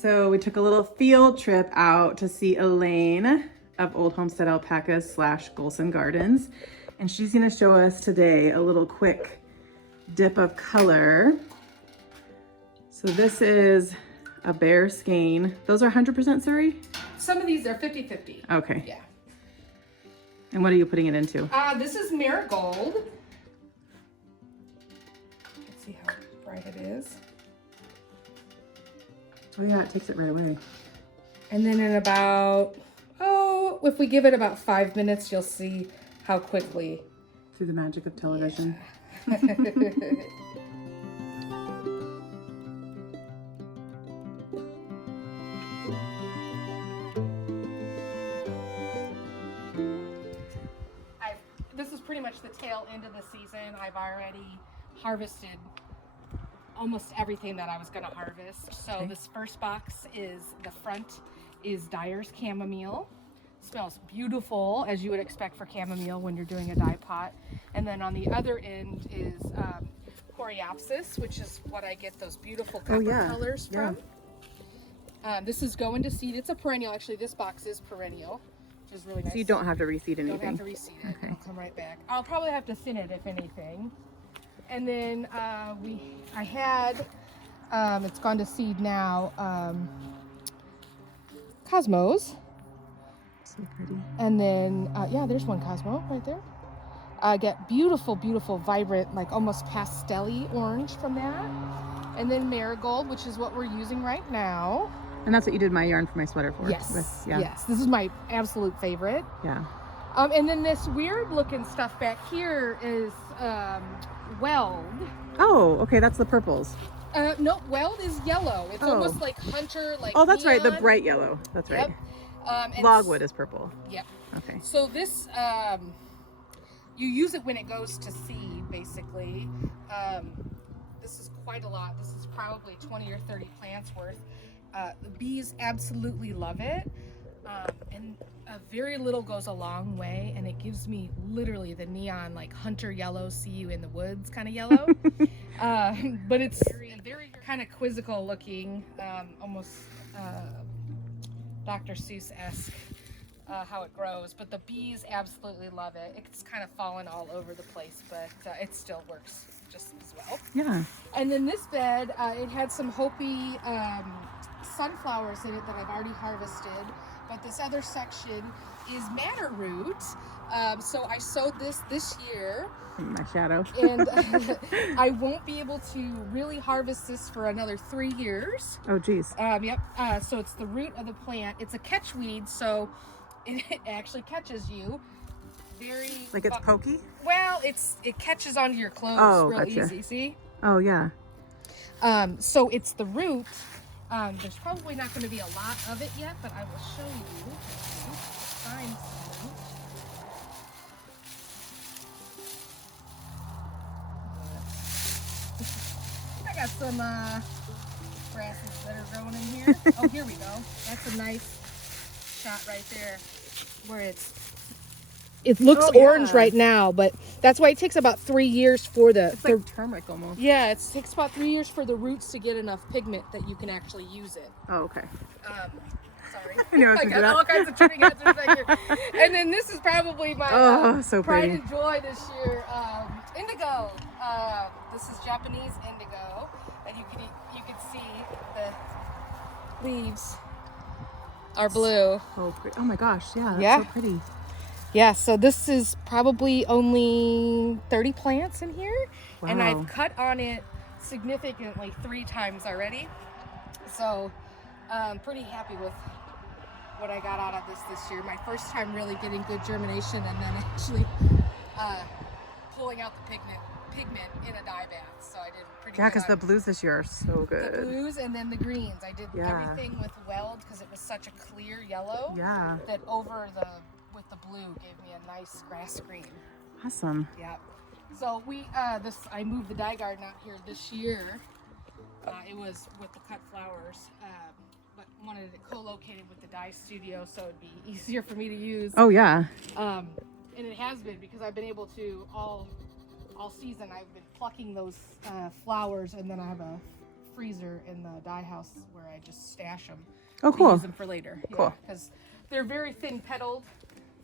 So we took a little field trip out to see Elaine of Old Homestead Alpacas / Golson Gardens. And she's gonna show us today a little quick dip of color. So this is a bear skein. Those are 100% Surrey? Some of these are 50-50. Okay. Yeah. And what are you putting it into? This is Marigold. Let's see how bright it is. Oh yeah, it takes it right away. And then in about, if we give it about 5 minutes, you'll see how quickly. Through the magic of television. Yeah. This is pretty much the tail end of the season. I've already harvested almost everything that I was going to harvest. So Okay. this first box is, the front is Dyer's Chamomile. Smells beautiful, as you would expect for chamomile when you're doing a dye pot. And then on the other end is Coreopsis, which is what I get those beautiful copper colors from. This is going to seed. It's a perennial. Actually, this box is perennial, which is really nice. So you don't have to reseed anything. Don't have to reseed it. Okay. It'll come right back. I'll probably have to thin it if anything. And then I had, it's gone to seed now, Cosmos. So pretty. And then, yeah, there's one Cosmo right there. I get beautiful, beautiful, vibrant, like almost pastel-y orange from that. And then Marigold, which is what we're using right now. And that's what you did my yarn for my sweater for. Yes, yeah. yes. This is my absolute favorite. Yeah. And then this weird looking stuff back here is Weld. Oh, okay, that's the purples. No, Weld is yellow. It's Oh. almost like hunter, like Oh, that's right, the neon. bright yellow. That's right. Yep. And Logwood is purple. Yep. Okay. So this, you use it when it goes to seed, basically. This is quite a lot. This is probably 20 or 30 plants worth. The bees absolutely love it. And very little goes a long way, and it gives me literally the neon, like hunter yellow, see you in the woods kind of yellow. But it's very kind of quizzical looking, almost Dr. Seuss-esque. How it grows, but the bees absolutely love it. It's kind of fallen all over the place, but it still works just as well. Yeah. And then this bed, it had some Hopi sunflowers in it that I've already harvested, but this other section is madder root. So I sowed this year. My shadow. And I won't be able to really harvest this for another 3 years. Oh, geez. Yep. So it's the root of the plant. It's a catchweed, so it actually catches you. Very Like it's pokey? well, it catches onto your clothes real easy. See? Oh, yeah. So it's the root. There's probably not going to be a lot of it yet, but I will show you. Find some. I got some grasses that are growing in here. Oh, here we go. That's a nice shot right there, where it looks orange right now, but that's why it takes about 3 years for the It's like turmeric almost. yeah, it takes about 3 years for the roots to get enough pigment that you can actually use it. Oh, okay. Sorry. I know I got all kinds of turning heads right here. And then this is probably my so pride pretty. and joy this year. Indigo. This is Japanese indigo, and you can see the leaves are blue. Oh, oh my gosh, yeah, that's Yeah. so pretty. Yeah, so this is probably only 30 plants in here, and Wow. I've cut on it significantly 3 times already. So I'm pretty happy with what I got out of this year. My first time really getting good germination, and then actually pulling out the pigment in a dye bath. So I did pretty Yeah, good. because the blues this year are so good. The blues and then the greens. I did Yeah. everything with Weld because it was such a clear yellow Yeah, that with the blue gave me a nice grass green. awesome. Yeah. So I moved the dye garden out here this year. It was with the cut flowers, but wanted it co-located with the dye studio so it'd be easier for me to use. Oh, yeah. And it has been, because I've been able to all season I've been plucking those flowers, and then I have a freezer in the dye house where I just stash them. Oh, cool. Use them for later. Cool. Because they're very thin petaled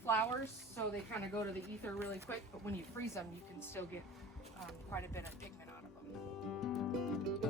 flowers, so they kind of go to the ether really quick. But when you freeze them, you can still get quite a bit of pigment out of them.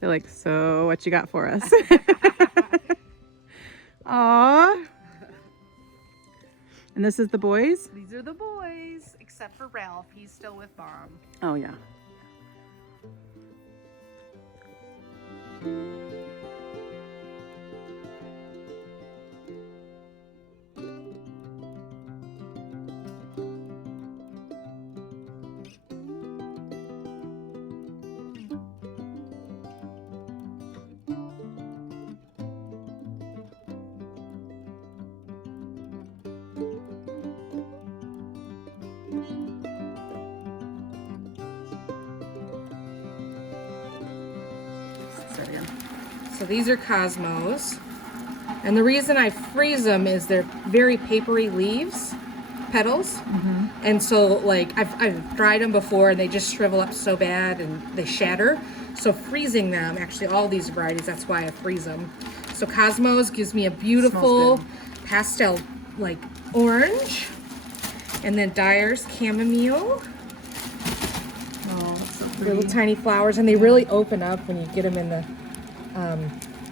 They're like, so what you got for us? Aw. And this is the boys? These are the boys, except for Ralph. He's still with Mom. Oh, yeah. So these are Cosmos. And the reason I freeze them is they're very papery leaves, petals. And so like I've dried them before and they just shrivel up so bad and they shatter. So freezing them, actually all these varieties, that's why I freeze them. So Cosmos gives me a beautiful pastel like orange. And then Dyer's chamomile. Oh, that's so pretty. Little tiny flowers, and they really open up when you get them in the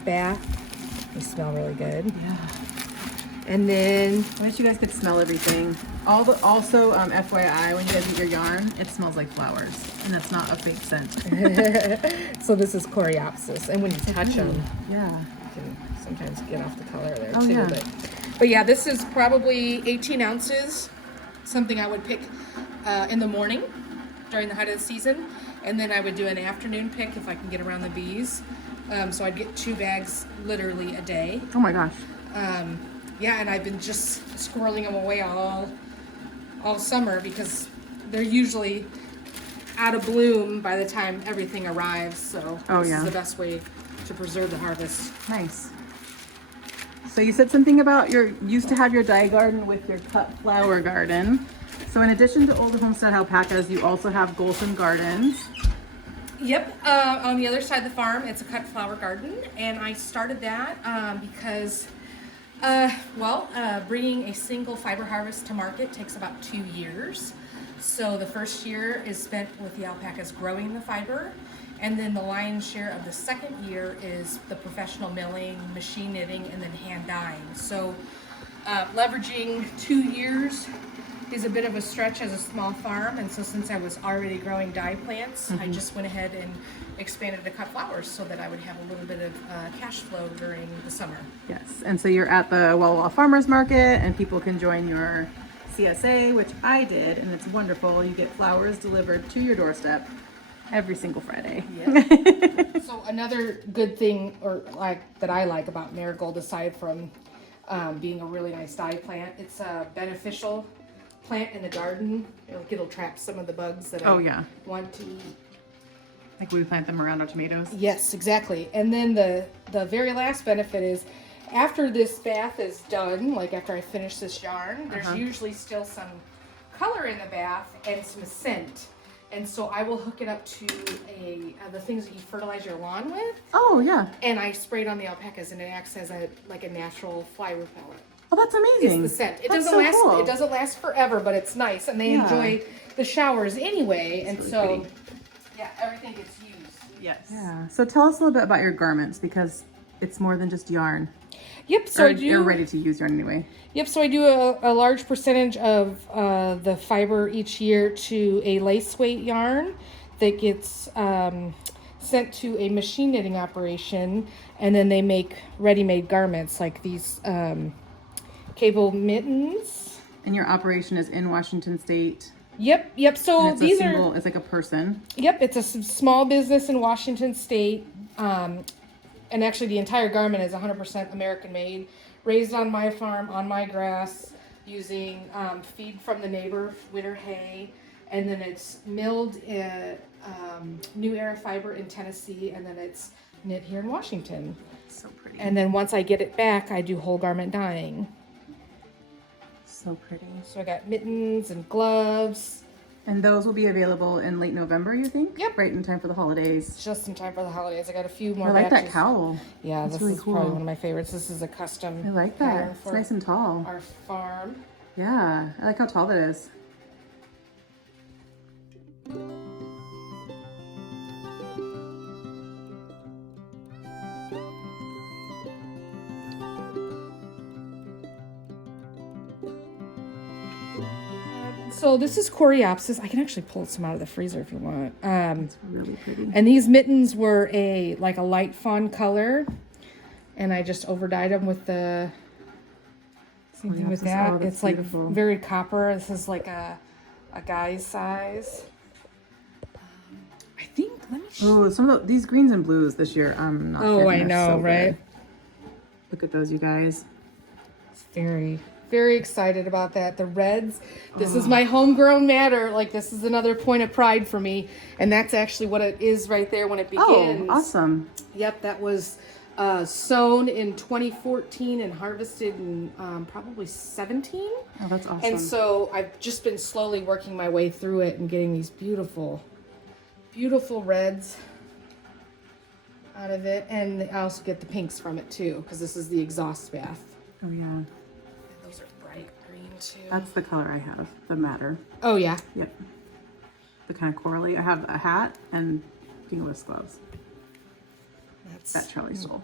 bath. They smell really good. Yeah. And then I wish you guys could smell everything. Also, FYI, when you guys eat your yarn, it smells like flowers, and that's not a fake scent. so this is Coreopsis, and when you touch them, Yeah. you can sometimes get off the color there Oh, too. yeah. But yeah, this is probably 18 ounces. Something I would pick in the morning during the height of the season, and then I would do an afternoon pick if I can get around the bees. So I'd get 2 bags literally a day. Oh my gosh. Yeah, and I've been just squirreling them away all summer because they're usually out of bloom by the time everything arrives. So this is the best way to preserve the harvest. Nice. So you said something about used to have your dye garden with your cut flower garden. So in addition to Old Homestead Alpacas, you also have Golson Gardens. Yep, on the other side of the farm, it's a cut flower garden, and I started that because, bringing a single fiber harvest to market takes about 2 years. So the first year is spent with the alpacas growing the fiber, and then the lion's share of the second year is the professional milling, machine knitting, and then hand dyeing. So leveraging 2 years is a bit of a stretch as a small farm, and so since I was already growing dye plants, I just went ahead and expanded to cut flowers so that I would have a little bit of cash flow during the summer. Yes, and so you're at the Walla Farmers Market, and people can join your CSA, which I did, and it's wonderful. You get flowers delivered to your doorstep every single Friday. Yeah. So another good thing, or that I like about marigold, aside from being a really nice dye plant, it's a beneficial plant in the garden. It'll trap some of the bugs that I want to eat. Like we plant them around our tomatoes. Yes, exactly. And then the very last benefit is after this bath is done, like after I finish this yarn, there's usually still some color in the bath and some scent. And so I will hook it up to the things that you fertilize your lawn with. Oh yeah. And I spray it on the alpacas, and it acts as a natural fly repellent. Oh, that's amazing. It's the scent. It That's doesn't so last. cool. It doesn't last forever, but it's nice, and they enjoy the showers anyway. And really so, pretty. yeah, everything gets used. Yes. Yeah. So tell us a little bit about your garments, because it's more than just yarn. Yep. So You're ready to use yarn anyway. Yep. So I do a large percentage of the fiber each year to a lace weight yarn that gets sent to a machine knitting operation, and then they make ready-made garments like these cable mittens. And your operation is in Washington State. Yep. So It's these it's like a person. Yep, it's a small business in Washington State. And actually the entire garment is 100% American made, raised on my farm, on my grass, using feed from the neighbor, winter hay, and then it's milled in New Era Fiber in Tennessee, and then it's knit here in Washington. So pretty. And then once I get it back, I do whole garment dyeing. So pretty. So I got mittens and gloves. And those will be available in late November, you think? Yep. Right in time for the holidays. Just in time for the holidays. I got a few more I like batches. that cowl. Yeah, That's this really is cool. probably one of my favorites. This is a custom I like pattern that. It's for nice and tall. our farm. Yeah, I like how tall that is. So this is Coreopsis. I can actually pull some out of the freezer if you want. It's really pretty. And these mittens were a light fawn color, and I just overdyed them with the same thing with Coreopsis. that. Oh, that's It's like beautiful. very copper. This is like a guy's size. I think. Let me. Oh, some of these greens and blues this year. I'm not. Oh, kidding, I they're know, so right? good. Look at those, you guys. Very excited about that. The reds, this is my homegrown matter. Like, this is another point of pride for me. And that's actually what it is right there when it begins. Oh, awesome. Yep, that was sown in 2014 and harvested in probably 17. Oh, that's awesome. And so I've just been slowly working my way through it and getting these beautiful, beautiful reds out of it. And I also get the pinks from it too, because this is the exhaust bath. Oh, yeah. Those are bright green too. That's the color I have, the madder. Oh yeah. Yep. The kind of corally. I have a hat and fingerless gloves That's that Charlie stole.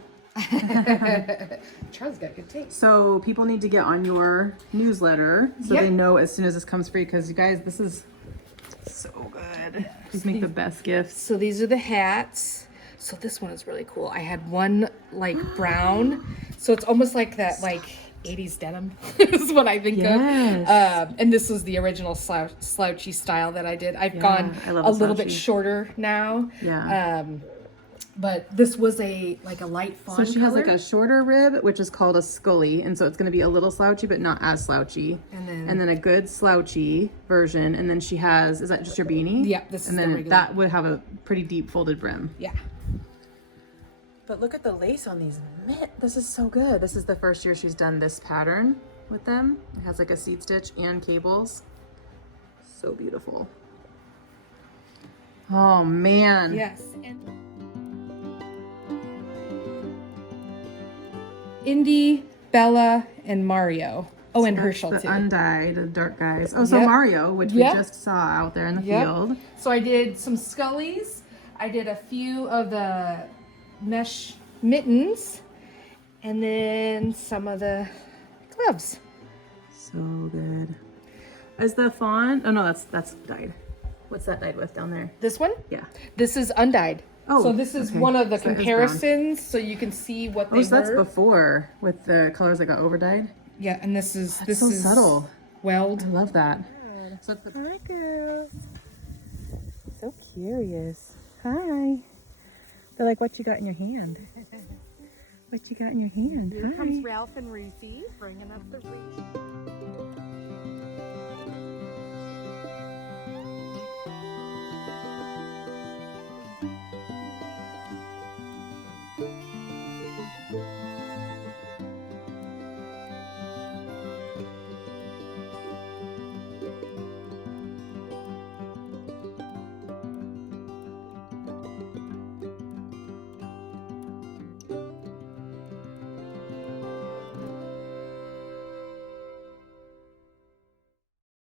Charlie's got good taste. So people need to get on your newsletter so Yep. they know as soon as this comes free, because you guys, this is so good. These make the best gifts. So these are the hats. So this one is really cool. I had one like brown. So it's almost like that like 80s denim is what I think Yes. of. And this was the original slouchy style that I did. I've gone I love a the little bit slouchy. shorter now. Yeah. But this was a light fawn So she has color. like a shorter rib, which is called a scully, and so it's going to be a little slouchy, but not as slouchy. And then a good slouchy version, and then she has, is that just your beanie? Yep, this is and the then regular. that would have a pretty deep folded brim. Yeah. But look at the lace on these mitt. This is so good. This is the first year she's done this pattern with them. It has like a seed stitch and cables. So beautiful. Oh man. Yes. Indy, Bella, and Mario. Oh, and That's Herschel the too. undyed, the dark guys. Oh, so Yep. Mario, which Yep. we just saw out there in the Yep. field. So I did some scullies. I did a few of the mesh mittens, and then some of the gloves. So good. Is the fawn? Oh no, that's dyed. What's that dyed with down there? This one, Yeah. this is undyed. Oh, so this is okay. one of the So that is brown. comparisons, so you can see what they Oh, so that's were. before with the colors that got over dyed. Yeah, and this is So subtle. weld. I love that. So that's the hi girls. So curious. Hi. They're like, what you got in your hand? What you got in your hand? Here Hi. comes Ralph and Ruthie bringing up the wreath.